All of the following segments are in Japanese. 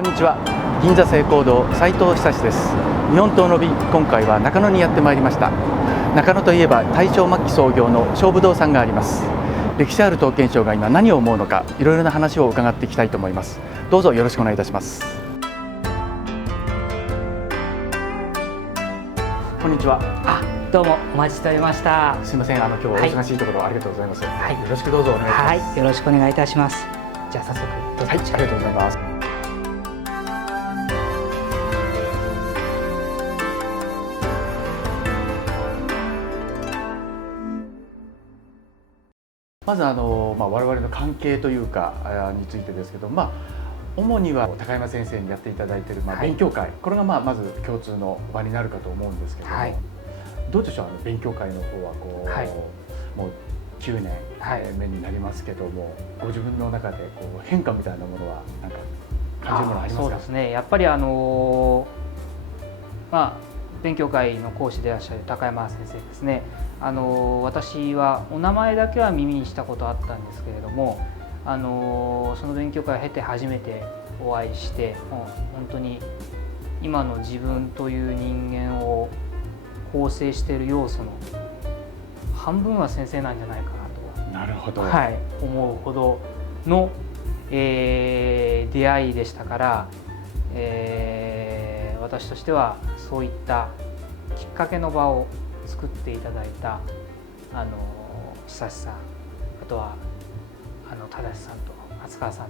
こんにちは。銀座成功堂斉藤久志です。日本刀の美、今回は中野にやってまいりました。中野といえば大正末期創業の勝負堂さんがあります。歴史ある刀剣商が今何を思うのか、いろいろな話を伺っていきたいと思います。どうぞよろしくお願いいたします。こんにちは。どうもお待ちしておりました。すみません、今日はお忙しいところありがとうございます。よろしくどうぞお願いします。はい、よろしくお願いいたします。じゃあ早速どうぞ。はい、ありがとうございます。まず我々の関係というかについてですけど、主には高山先生にやっていただいている勉強会、これがまず共通の場になるかと思うんですけども、どうでしょう、勉強会の方はもう9年目になりますけども、ご自分の中で変化みたいなものは何か感じるものありますか？そうですね、やっぱり勉強会の講師でいらっしゃる高山先生ですね。私はお名前だけは耳にしたことあったんですけれども、その勉強会を経て初めてお会いして、本当に今の自分という人間を構成している要素の半分は先生なんじゃないかなと、なるほど、思うほどの、出会いでしたから、私としてはそういったきっかけの場を作っていただいた久志さん、あとは正さんと松川さん、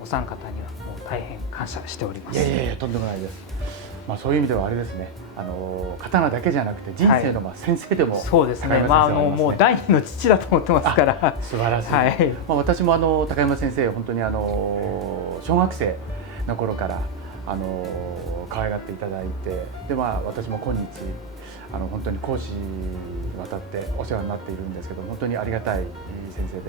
お三方にはもう大変感謝しております。いやとんでもないです。そういう意味ではあれですね、刀だけじゃなくて人生の先生でも、そうですね、もう第二の父だと思ってますから。素晴らしい。私も高山先生、本当に小学生の頃から可愛がっていただいて、で私も今日本当に講師にわたってお世話になっているんですけど、本当にありがたい先生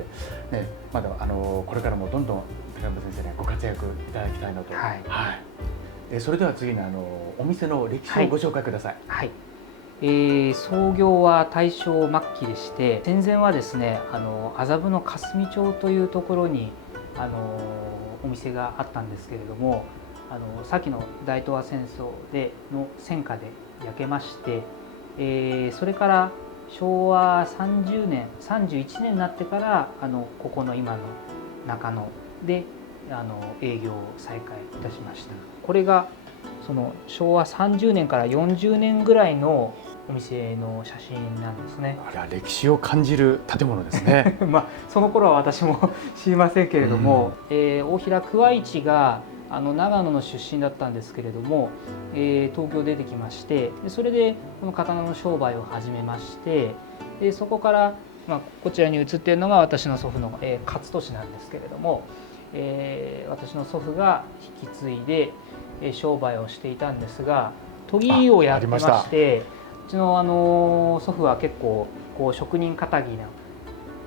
で、まだこれからもどんどん高山先生にご活躍いただきたいなと。それでは次にお店の歴史をご紹介ください。創業は大正末期でして、戦前はですね、麻布の霞町というところにお店があったんですけれども、先の大東亜戦争の戦火で焼けまして、それから昭和30年31年になってからここの今の中野で営業を再開いたしました。これがその昭和30年から40年ぐらいのお店の写真なんですね。あら、歴史を感じる建物ですね。その頃は私も知りませんけれども、大平桑一が長野の出身だったんですけれども、東京出てきまして、それでこの刀の商売を始めまして、そこから、こちらに写っているのが私の祖父の、勝利なんですけれども、私の祖父が引き継いで商売をしていたんですが、研ぎをやってまして、うちの祖父は結構職人かたぎな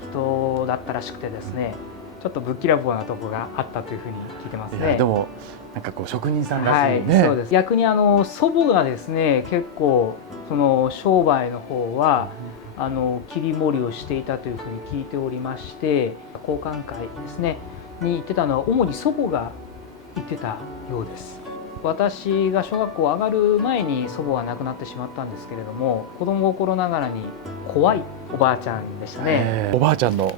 人だったらしくてですね、ちょっとぶっきらぼうなところがあったというふうに聞いてますね。でもなんか職人さんらしいね。そうです。逆に祖母がですね、結構その商売の方は切り盛りをしていたというふうに聞いておりまして、交換会ですねに行ってたのは主に祖母が行ってたようです。私が小学校上がる前に祖母は亡くなってしまったんですけれども、子供心ながらに怖いおばあちゃんでしたね。おばあちゃんの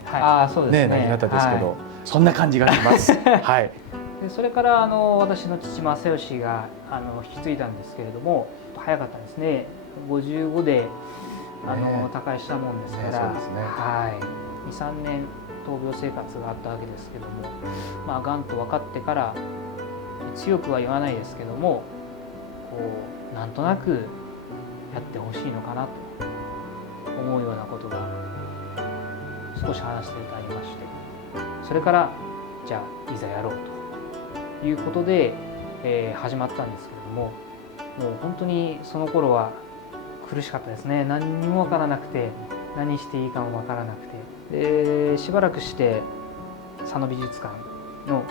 そうですね、亡くなったですけど、そんな感じがします。でそれから私の父正義が引き継いだんですけれども、早かったですね。55で他界したもんですから、2、3年闘病生活があったわけですけども、がんと分かってから強くは言わないですけども、なんとなくやってほしいのかなと思うようなことが少し話していただきまして、それからじゃあいざやろうということで、始まったんですけれども、もう本当にその頃は苦しかったですね。何にも分からなくて、何していいかも分からなくて、でしばらくして佐野美術館の、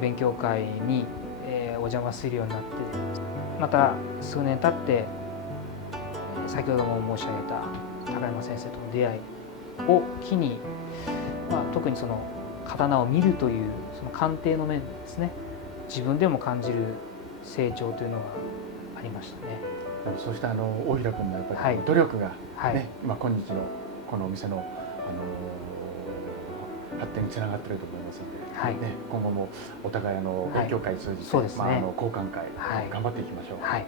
勉強会に、お邪魔するようになって、また数年経って先ほども申し上げた高山先生との出会いを機に、特にその刀を見るというその鑑定の面ですね、自分でも感じる成長というのがありましたね。そうした大平君のやっぱり努力が、ね、はい、今日のこのお店の、発展につながっていると思いますので、はい、ね、今後もお互い勉強会通じて、そうですね、交換会、頑張っていきましょう。はい、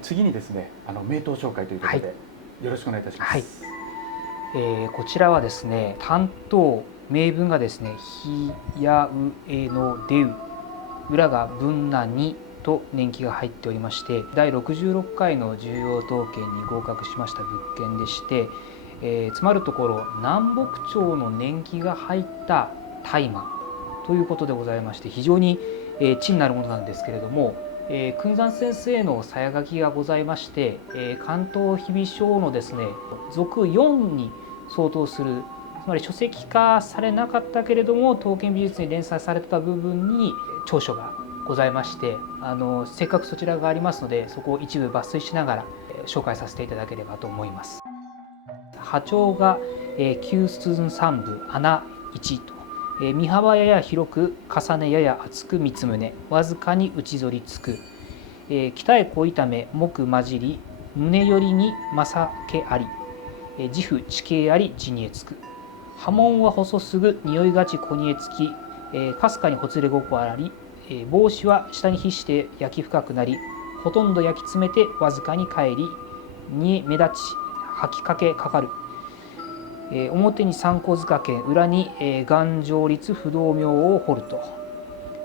次にですね名刀紹介ということで、よろしくお願いいたします。はい、こちらはですね担当名文がですねひやうえのでう裏が文なにと年季が入っておりまして、第66回の重要統計に合格しました物件でして、つまるところ南北朝の年季が入った大麻ということでございまして、非常に珍なるものなんですけれども、訓山先生の鞘書きがございまして、関東日々書のですね続4に相当する、つまり書籍化されなかったけれども刀剣美術に連載された部分に長所がございまして、せっかくそちらがありますので、そこを一部抜粋しながら紹介させていただければと思います。波長が9寸3部穴1と、身幅やや広く重ねやや厚く三つ胸わずかに内反りつく、北へ小痛め木混じり胸よりに正気あり、自負地形あり地にえつく、刃文は細すぐ匂いがち小にえつき、かすかにほつれごこあり、帽子は下に比して焼き深くなり、ほとんど焼き詰めてわずかに返りに目立ち吐きかけかかる、表に三小塚剣裏に頑丈立不動明を彫ると、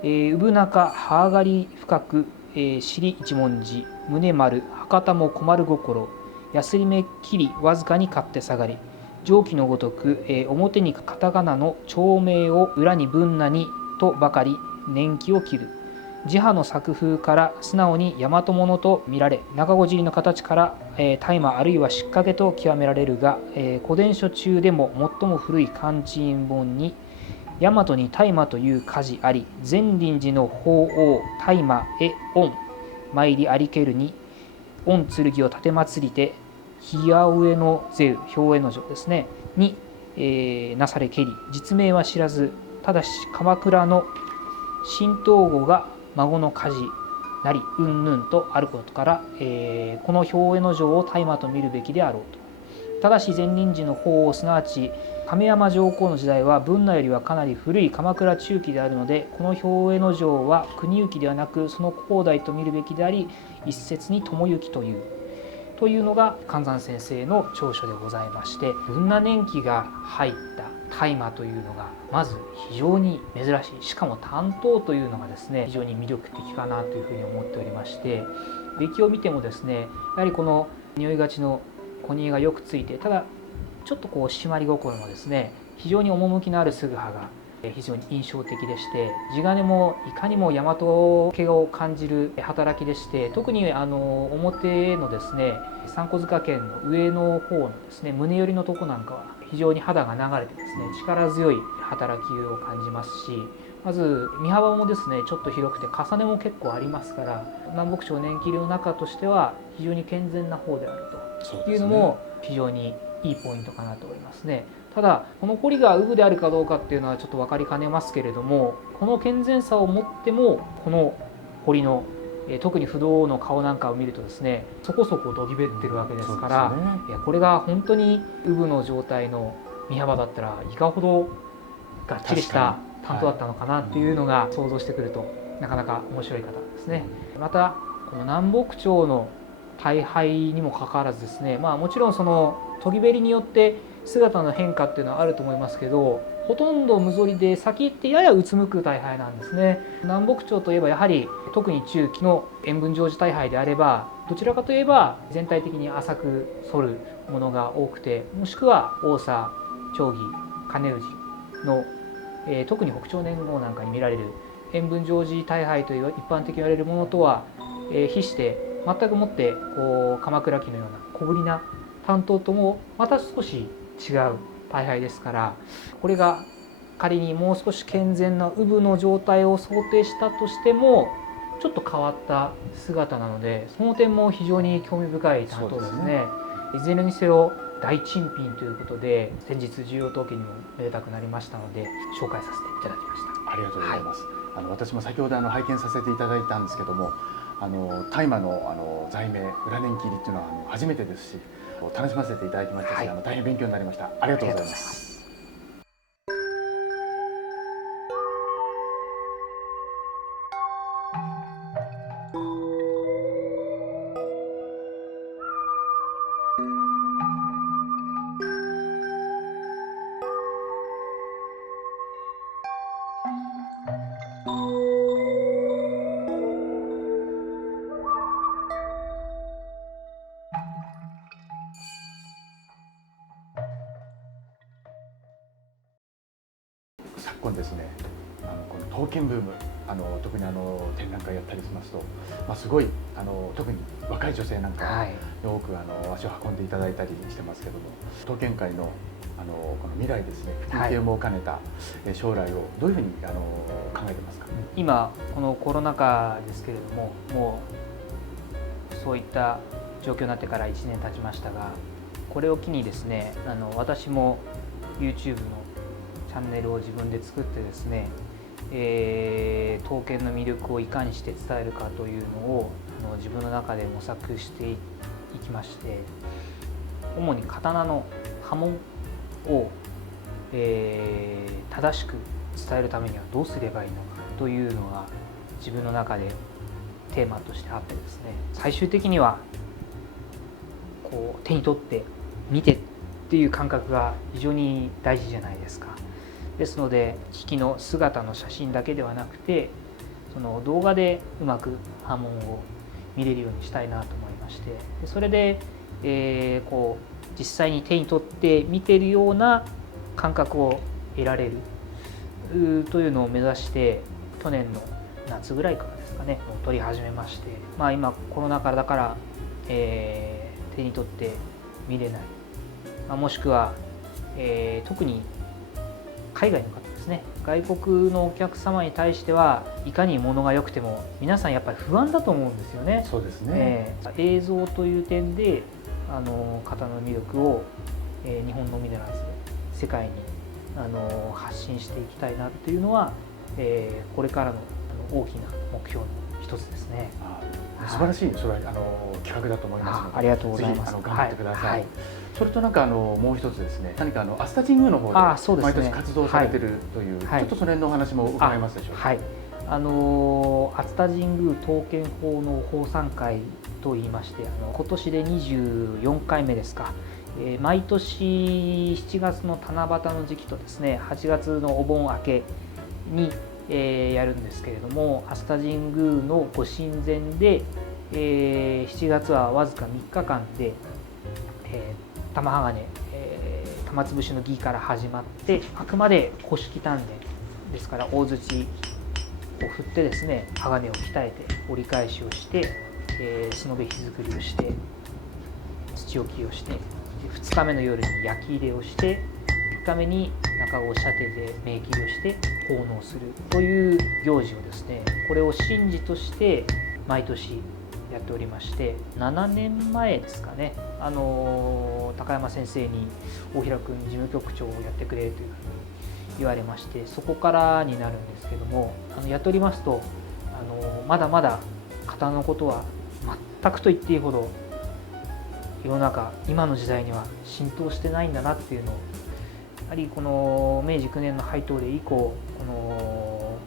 産中葉上がり深く尻一文字胸丸博多も困る心やすり目切りわずかに勝手下がり、上記のごとく表にカタカナの町名を裏に文なにとばかり年季を切る、自派の作風から素直に大和物と見られ、中小尻の形から大麻あるいは漆掛と極められるが、古伝書中でも最も古い漢字本に大和に大麻という火事あり、善林寺の法王大麻へ御参りありけるに御剣を立て祭りて日や上の税表への城ですねに、なされけり、実名は知らず、ただし鎌倉の神道語が孫の火事なりうんぬんとあることから、この表への城を大麻と見るべきであろうと。ただし善林寺の法をすなわち亀山上皇の時代は文奈よりはかなり古い鎌倉中期であるので、この表への城は国行ではなくその後代と見るべきであり、一説に友行というのが寒山先生の長所でございまして、文奈年季が入った大麻というのがまず非常に珍しい、しかも担当というのがですね非常に魅力的かなというふうに思っておりまして、出来を見てもですねやはりこの匂いがちの小煮がよくついて、ただちょっとこう締まり心もですね非常に趣のあるすぐ刃が非常に印象的でして、地金もいかにも大和気を感じる働きでして、特に表のですね三小塚剣の上の方のですね胸寄りのとこなんかは非常に肌が流れてですね力強い働きを感じますし、まず身幅もですねちょっと広くて重ねも結構ありますから、南北朝年季の中としては非常に健全な方であるというのも非常にいいポイントかなと思いますね。ただこの彫りが産であるかどうかっていうのはちょっと分かりかねますけれども、この健全さを持ってもこの彫りの特に不動の顔なんかを見るとですねそこそこどぎべってるわけですから、これが本当に産の状態の身幅だったらいかほどがっちりした担当だったのかなっていうのが想像してくるとなかなか面白い方ですね。またこの南北朝の大敗にもかかわらずですね、もちろんその研ぎべりによって姿の変化っていうのはあると思いますけど、ほとんど無反りで先行ってややうつむく大敗なんですね。南北朝といえばやはり特に中期の塩分常時大敗であればどちらかといえば全体的に浅く反るものが多くて、もしくは大佐長義金氏の、特に北朝年号なんかに見られる塩分常時大敗という一般的に言われるものとは、比して全くもってこう鎌倉期のような小ぶりな担当ともまた少し違う大敗ですから、これが仮にもう少し健全な産の状態を想定したとしてもちょっと変わった姿なので、その点も非常に興味深い担当ですね。いずれにせよ大珍品ということで先日重要統計にもめでたくなりましたので紹介させていただきました。ありがとうございます。私も先ほど拝見させていただいたんですけども、大麻の罪名裏念切りっていうのは初めてですし、楽しませていただきましたし、大変勉強になりました。ありがとうございます。昨今ですね、この刀剣ブーム、特に展覧会やったりしますと、すごい特に若い女性なんかに多く足を運んでいただいたりしてますけども、刀剣界のこの未来ですね、普及も兼ねた将来をどういうふうに考えてますか？今このコロナ禍ですけれども、もうそういった状況になってから1年経ちましたが、これを機にですね、私も YouTube のチャンネルを自分で作ってですね、刀剣の魅力をいかにして伝えるかというのを自分の中で模索していきまして、主に刀の刃文を、正しく伝えるためにはどうすればいいのかというのが自分の中でテーマとしてあってですね、最終的にはこう手に取って見てっていう感覚が非常に大事じゃないですか。ですので機器の姿の写真だけではなくて、その動画でうまく刃文を見れるようにしたいなと思いまして、それで、こう実際に手に取って見ているような感覚を得られるというのを目指して、去年の夏ぐらいからですかね、撮り始めまして、今コロナ禍だから、手に取って見れない、もしくは、特に海外の方ですね、外国のお客様に対してはいかに物が良くても皆さんやっぱり不安だと思うんですよね。そうですね、映像という点で型の魅力を、日本のみならず世界に発信していきたいなっていうのは、これからの大きな目標の一つですね。素晴らしい、それは企画だと思いますので、ありがとうございます。ぜひ頑張ってください。それともう一つですね、何か飛鳥神宮の方で毎年活動されているという、ちょっとその辺のお話も伺えますでしょうか？熱田神宮刀剣法の奉賛会といいまして、今年で24回目ですか。毎年7月の七夕の時期とですね、8月のお盆明けにやるんですけれども、熱田神宮のご神前で、7月はわずか3日間で、玉鋼、玉潰しの儀から始まって、あくまで古式鍛錬ですから、大槌を振ってですね、鋼を鍛えて折り返しをして、素延べ火作りをして、土置きをして、2日目の夜に焼き入れをして、3日目に中子射手で銘切りをして奉納するという行事をですね、これを神事として毎年やっておりまして、7年前ですかね、高山先生に大平君事務局長をやってくれというふうに言われまして、そこからになるんですけども、やっておりますとまだまだ刀のことは全くと言っていいほど世の中今の時代には浸透してないんだなっていうのを、やはりこの明治9年の廃刀令以降、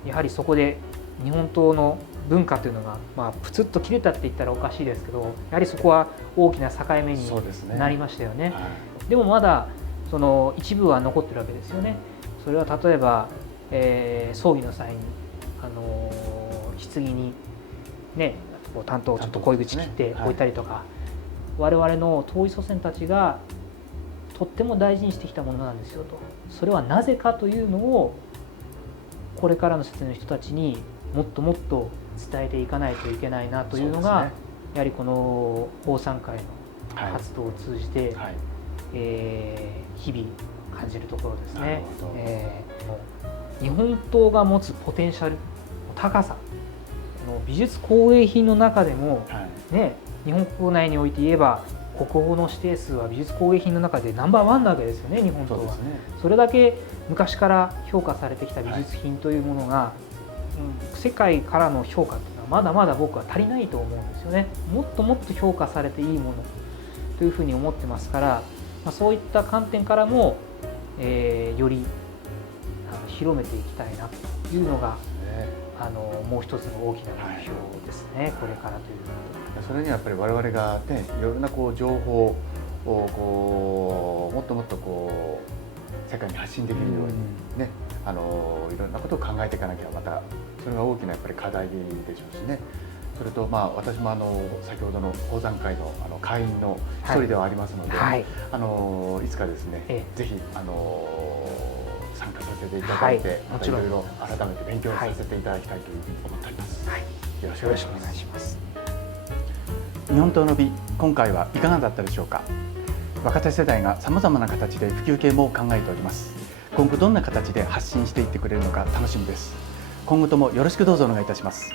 やはりそこで日本刀の文化というのが、プツッと切れたって言ったらおかしいですけど、やはりそこは大きな境目になりましたよね。でもまだその一部は残ってるわけですよね。それは例えば、葬儀の際に棺にね、担当をちょっと鯉口切って置いたりとか、我々の遠い祖先たちがとっても大事にしてきたものなんですよと。それはなぜかというのをこれからの世代の人たちにもっともっと伝えていかないといけないなというのが、やはりこの奉賛会の活動を通じて、日々感じるところですね。日本刀が持つポテンシャル、高さ、美術工芸品の中でも、日本国内において言えば国宝の指定数は美術工芸品の中でナンバーワンなわけですよね、日本刀は。それだけ昔から評価されてきた美術品というものが世界からの評価っていうのはまだまだ僕は足りないと思うんですよね。もっともっと評価されていいものというふうに思ってますから、そういった観点からも、より広めていきたいなというのが、もう一つの大きな目標ですね、これからということで。それにはやっぱり我々がね、いろんな情報をもっともっと世界に発信できるようにね、いろんなことを考えていかなきゃ、またそれが大きなやっぱり課題でしょうしね。それと私も先ほどの講談会の会員の一人ではありますので、いつかですね、ぜひ参加させていただいて、またいろいろ改めて勉強させていただきたいというふうに思っております。よろしくお願いします。日本刀の美、今回はいかがだったでしょうか。若手世代がさまざまな形で普及啓蒙を考えております。今後どんな形で発信していってくれるのか楽しみです。今後ともよろしくどうぞお願いいたします。